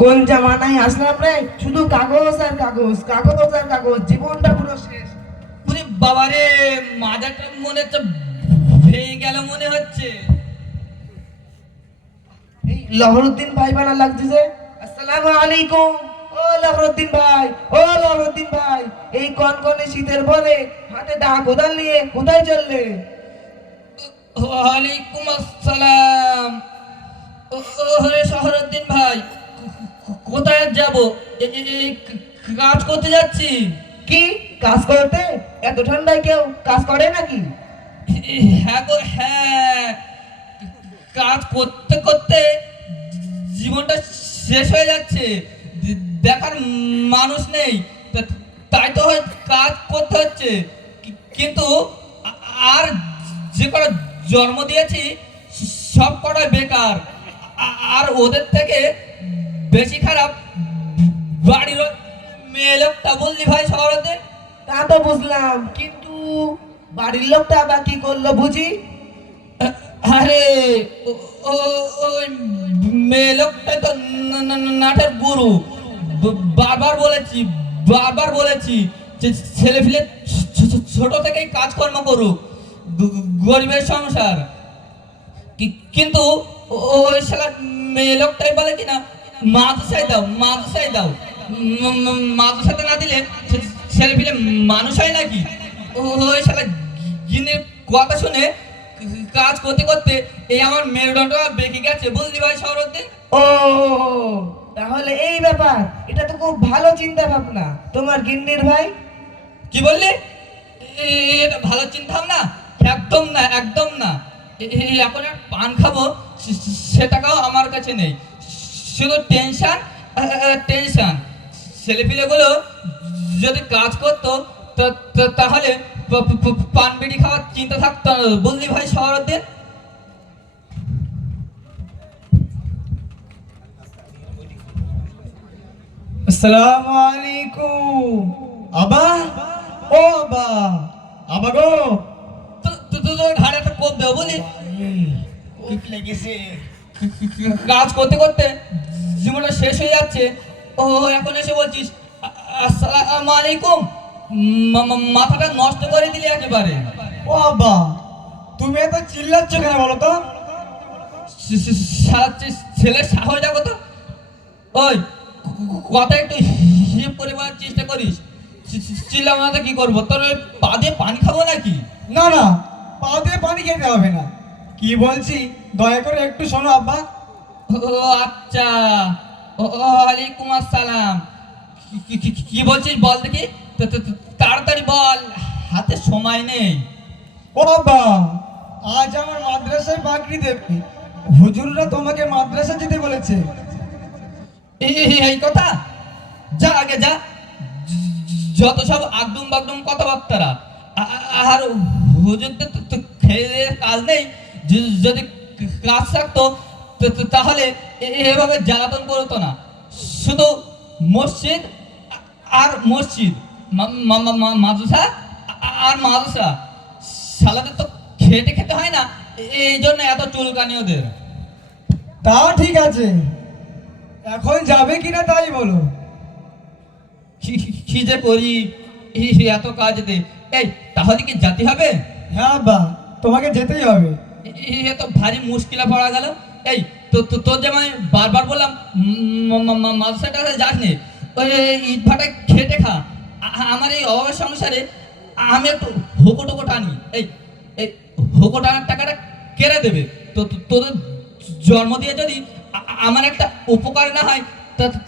কোন জামানায় আসলাম রে, শুধু কাগজ আর কাগজ, কাগজ আর কাগজ, জীবনটা পুরো শেষ। পুরি বাবারে, মাথাটা মনে হচ্ছে ভেঙে গেল মনে হচ্ছে। এই লহরুদ্দিন ভাই বানা লাগতেছে। আসসালামু আলাইকুম। ও লহরুদ্দিন ভাই, ও লহরুদ্দিন ভাই, এই কনকনে শীতের পরে হাতে দা কোদাল নিয়ে কোথায় চললে? ওয়ালাইকুম আসসালাম। ওরে শহরুদ্দিন ভাই, কোথায় যাব? এই কাজ করতে যাচ্ছি। কি কাজ করতে? এত ঠান্ডায় কেউ কাজ করে নাকি? হ্যাঁ গো হ্যাঁ, কাজ করতে করতে জীবনটা শেষ হয়ে যাচ্ছে, দেখার মানুষ নেই, তাই তো কাজ করতে হচ্ছে। কিন্তু আর যে কটা জন্ম দিয়েছি সব কটা বেকার, আর ওদের থেকে বেশি খারাপ বাড়ির মেয়ে লোকটা, বললি ভাই শহরেতে। তা তো বুঝলাম, কিন্তু বাড়ির লোকটা আবার কি করলো বুঝি? আরে ওই মেয়ে লোকটা তো নাটের গুরু। বারবার বলেছি, বারবার বলেছি যে ছেলে ফেলে ছোট থেকেই কাজকর্ম করুক, গরিবের সংসার। কিন্তু ওই শালা মেয়ে লোকটাই বলে কিনা মাদ্রাসায় দাও, মাদ্রাসায় দাও। মাদ্রাসাতে না দিলে ছেলে ফেলে মানুষ হয় নাকি? ওই শালা গিন্নির কথা শুনে কাজ করতে করতে এই আমার মেরুদণ্ডটা বেঁকে গেছে, বুঝলি ভাই শহরতে। ও তাহলে এই ব্যাপার, এটা তো খুব ভালো চিন্তা ভাবনা তোমার গিন্নির ভাই। কি বললি? এটা ভালো চিন্তা ভাবনা? একদম না, একদম না। এখন আর পান খাবো সে টাকাও আমার কাছে নেই, শুধু টেনশন টেনশন। ছেলেপিলেগুলো যদি কাজ করতো তাহলে পান বিড়ি খাওয়ার চিন্তা থাকতো না, বুঝলি ভাই শহরতে। আসসালামু আলাইকুম। আবা, ও আবা, আবা গো। তোর ঘাড়ে একটা কোপ দেবো বলি। খুব লেগেছে। কাজ করতে করতে জীবনটা শেষ হয়ে যাচ্ছে, ও এখন এসে বলছিস আসসালামু আলাইকুম। মাথাটা নষ্ট করে দিলি একেবারে। ও আবা, তুমি এত চিল্লাচ্ছ কেন বলো তো? ছেলের সাহস দেখো তো। ওই কথা একটু হিসেব করে বলার চেষ্টা করিস। চিল্লাম না কি করবো? তোর ওই পা দিয়ে পানি খাবো নাকি? না না, পা দিয়ে পানি খেতে হবে না। কি বলছি দয়া করে একটু শোনো আব্বা। ও আচ্ছা, ওয়ালাইকুম আসসালাম। কি বলছিস বল দেখি, তাড়াতাড়ি বল, হাতে সময় নেই। ও আব্বা, আজ আমার মাদ্রাসায় বাকরি দেবে। হুজুররা তোমাকে মাদ্রাসা যেতে বলেছে। এই কথা? যা আগে যা, যত সব আগডুম বাগডুম কথাবার্তারা। আর হুজুরদের তো খেয়ে কাজ নেই, যদি কাজ থাকতো তাহলে এভাবে জ্বালাতন করতো না। শুধু মসজিদ আর মসজিদ, মাদ্রাসা আর মাদ্রাসা। শালাদের তো খেটে খেতে হয় না, এই জন্য এত চুলকানি ওদের। তা ঠিক আছে, এখন যাবে কিনা তাই বলো। কি যে করি, এত কাজ দে। এই তাহলে কি যেতে হবে? হ্যাঁ আব্বা, তোমাকে যেতেই হবে। এ তো ভারী মুশকিলে পড়া গেল। এই তোর যেমন বারবার বললাম মাদ্রাসাটা যাস নে, ওই ইট ভাটা খেটে খা। আমার এই অভাবের সংসারে আমি একটু হোকো টোকো টানি। এই এই হোকো টানার টাকাটা কেড়ে দেবে? তো তোদের জন্ম দিয়ে যদি আমার একটা উপকার না হয়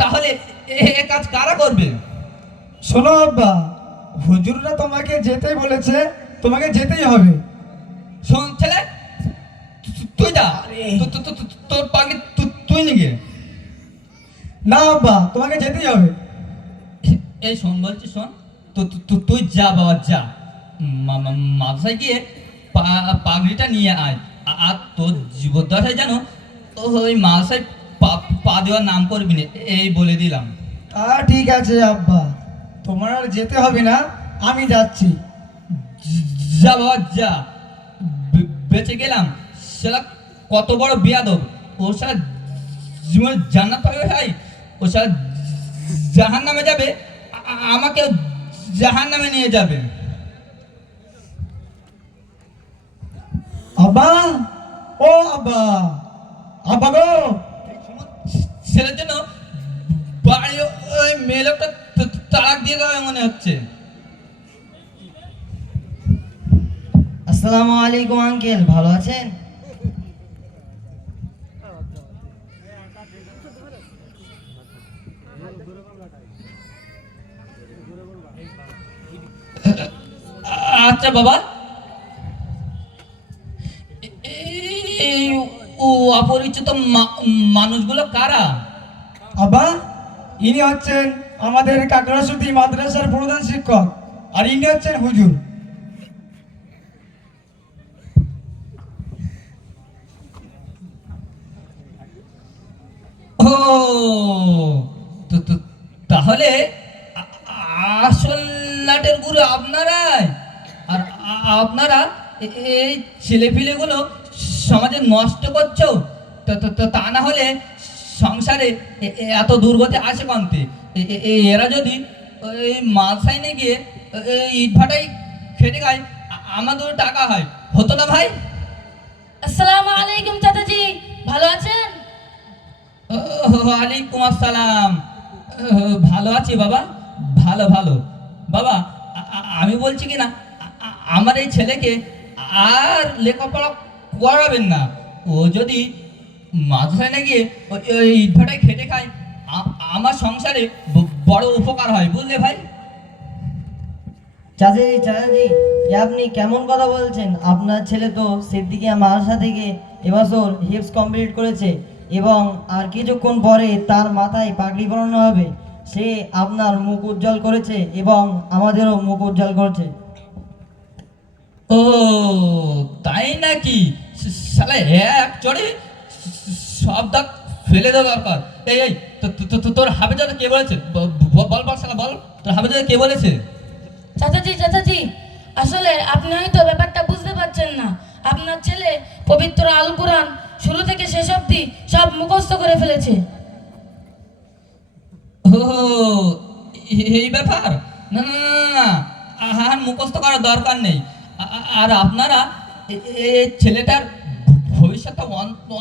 তাহলে এ কাজ কারা করবে? শোনো আব্বা, হুজুররা তোমাকে যেতেই বলেছে, তোমাকে যেতেই হবে। শোন ছেলে, তুই যা, তোর পাগলি তুই নিগে। না আব্বা, তোমাকে যেতেই হবে। এই শোন বলছি, শোন, তুই যা বাবা যা, মাদ্রাসায় গিয়ে পাগড়িটা নিয়ে আয়। আর তোর জীবদ্দশায় জানো ওই মাদ্রাসায় পা দেওয়ার নাম করবি না, এই বলে দিলাম। তা ঠিক আছে আব্বা, তোমার আর যেতে হবে না, আমি যাচ্ছি। যা বাবা যা, বেঁচে গেলাম। সেটা কত বড় বেয়াদব, ও সারা জীবনে জান্নাত পাবে ভাই, ও সারা জাহান নামে যাবে, আমাকেও জাহান নামে নিয়ে যাবে। আব্বা, ও আব্বা, আব্বা গো। ছেলের জন্য বাড়ি ওই মেয়ে লোকটা তালাক দিয়ে দেওয়া মনে হচ্ছে। আসসালামু আলাইকুম আঙ্কেল, ভালো আছেন? আচ্ছা বাবা, এই ও অপরিচিত মানুষগুলো কারা? আব্বা, ইনি হচ্ছেন আমাদের কাকড়াসুতি মাদ্রাসার প্রধান শিক্ষক, আর ইনি হচ্ছেন হুজুর। ও তাহলে আসল নাটের গুরু আপনারাই, আর আপনারা এই ছেলেপিলেগুলো সমাজে নষ্ট করছো। তা না হলে সংসারে এত দুর্গতি আসে কমতে। এরা যদি এই মাদ্রাসায় নিয়ে গিয়ে ইট ভাটাই খেটে খায়, আমাদের টাকা হয়, হতো না ভাই? আসসালামু আলাইকুম চাচাজি, ভালো আছেন? ওয়ালাইকুম আসসালাম। ভালো আছি বাবা, ভালো ভালো। বাবা আমি বলছি কি না, আমার এই ছেলেকে আর লেখাপড়া করাবেন না। ও যদি মাদ্রাসায় না গিয়ে ওই ইটভাটায় খেটে খায়, আমার সংসারে বড় উপকার হয়, বুঝলে ভাই? চাচাজি চাচাজি, এ আপনি কেমন কথা বলছেন? আপনার ছেলে তো সিদ্দিকিয়া মাদ্রাসা থেকে এবছর হিফজ কমপ্লিট করেছে এবং আর কিছুক্ষণ পরে তার মাথায় পাগড়ি পরানো হবে। সে আপনার মুখ উজ্জ্বল করেছে এবং আমাদেরও মুখ উজ্জ্বল করছে। ও তাই নাকি? শালা এক চড়ে সব দাগ ফেলে দেওয়া দরকার। এই এই তোর হাফেজাদা কে বলেছে? বল বল শালা বল, তোর হাফেজাদা কে বলেছে? চাচাজি চাচাজি, আসলে আপনি হয়তো ব্যাপারটা বুঝতে পারছেন না। আপনার ছেলে পবিত্র আল কোরআন শুরু থেকে শেষ অবধি সব মুখস্থ করে ফেলেছে। ও এই ব্যাপার? না না না না, আর মুখস্থ করার দরকার নেই। আর আপনারা এই ছেলেটার ভবিষ্যৎটা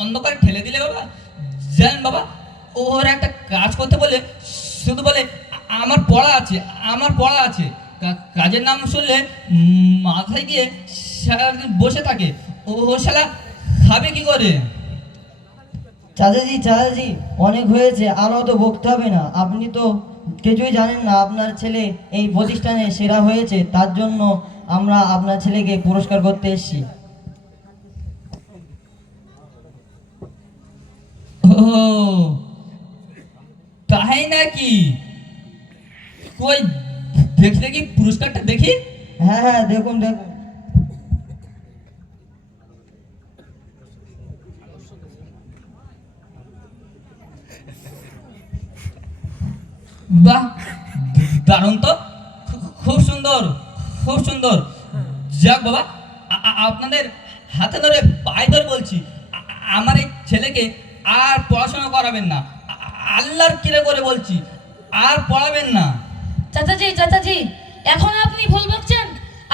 অন্ধকারে ঠেলে দিলে বাবা। জানেন বাবা, ওর একটা কাজ করতে বলে শুধু বলে আমার পড়া আছে, আমার পড়া আছে। কাজের নাম শুনলে মাথায় গিয়ে সারাদিন বসে থাকে। ও শালা খাবে কি করে? চাচাজি চাচাজি, অনেক হয়েছে, আরও তো বকতে হবে না। আপনি তো কিছুই জানেন না, আপনার ছেলে এই প্রতিষ্ঠানে সেরা হয়েছে, তার জন্য আমরা আপনার ছেলেকে পুরস্কার করতে এসেছি। ও তাই নাকি? কই দেখি দেখি পুরস্কারটা দেখি। হ্যাঁ হ্যাঁ, দেখুন দেখুন। বাহ, দারুণ তো, খুব সুন্দর, খুব সুন্দর। যাক বাবা, আপনাদের হাতে ধরে পায়ে ধরে বলছি, আমার এই ছেলেকে আর পড়াশোনা করাবেন না। আল্লাহর কিরে করে বলছি, আর পড়াবেন না। চাচাজি চাচাজি, এখন আপনি ভুল বকছেন।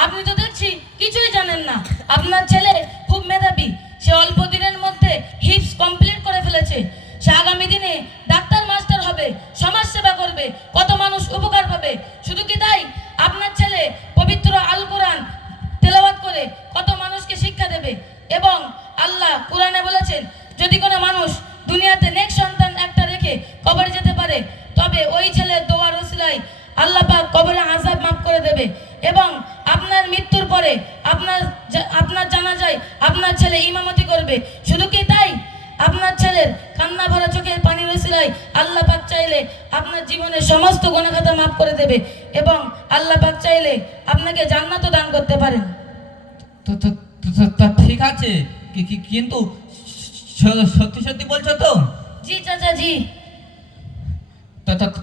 আপনি তো দেখছি কিছুই জানেন না। আপনার ছেলে খুব মেধাবী, সে অল্প দিনের মধ্যে হিপস কমপ্লিট করে ফেলেছে। সে আগামী দিনে ডাক্তার মাস্টার হবে, সমাজ সেবা করবে, কত মানুষ উপকার পাবে। শুধু কি তাই, আপনার ছেলে পবিত্র আল কোরআন তেলাওয়াত করে কত মানুষকে শিক্ষা দেবে। এবং আল্লাহ কোরআনে বলেছেন, যদি কোনো মানুষ দুনিয়াতে নেক সন্তান একটা রেখে কবরে যেতে পারে, তবে ওই ছেলের দোয়ার ওসিলায় আল্লাহ পাক কবরে আযাব মাফ করে দেবে। এবং আপনার মৃত্যুর পরে আপনার জানাজায় আপনার ছেলে ইমামতি করবে। শুধু কি তাই, আপনার ছেলের কান্না ভরা চোখের পানির ওসিলায় ওসিলায় আল্লাহ পাক চাইলে আপনার জীবনের সমস্ত গুনাহ খাতা মাফ করে দেবে এবং আল্লাহ পাক চাইলে আপনাকে জান্নাতও দান করতে পারেন। তো ঠিক আছে, কিন্তু সত্যি সত্যি বলছো তো? জি চাচা জি।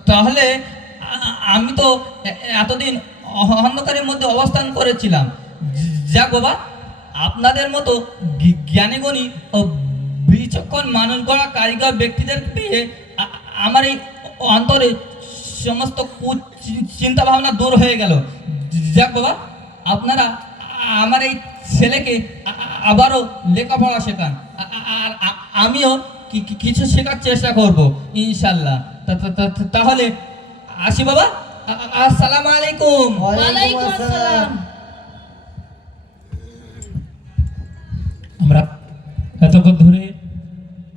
তাহলে আমি তো এতদিন অন্ধকারের মধ্যে অবস্থান করেছিলাম। যাক বাবা, আপনাদের মতো জ্ঞানী গুণী ও বিচক্ষণ মানুষ গড়া কারিগর ব্যক্তিদের পেয়ে আমার এই অন্তরে সমস্ত চিন্তা ভাবনা দূর হয়ে গেল। যাক বাবা, আপনারা আমার এই ছেলেকে আবারও লেখাপড়া শেখান, আর আমিও কিছু শেখার চেষ্টা করব ইনশাল্লাহ। তাহলে আসি বাবা, আসসালামু আলাইকুম। ওয়ালাইকুম আসসালাম। আমরা এতক্ষণ ধরে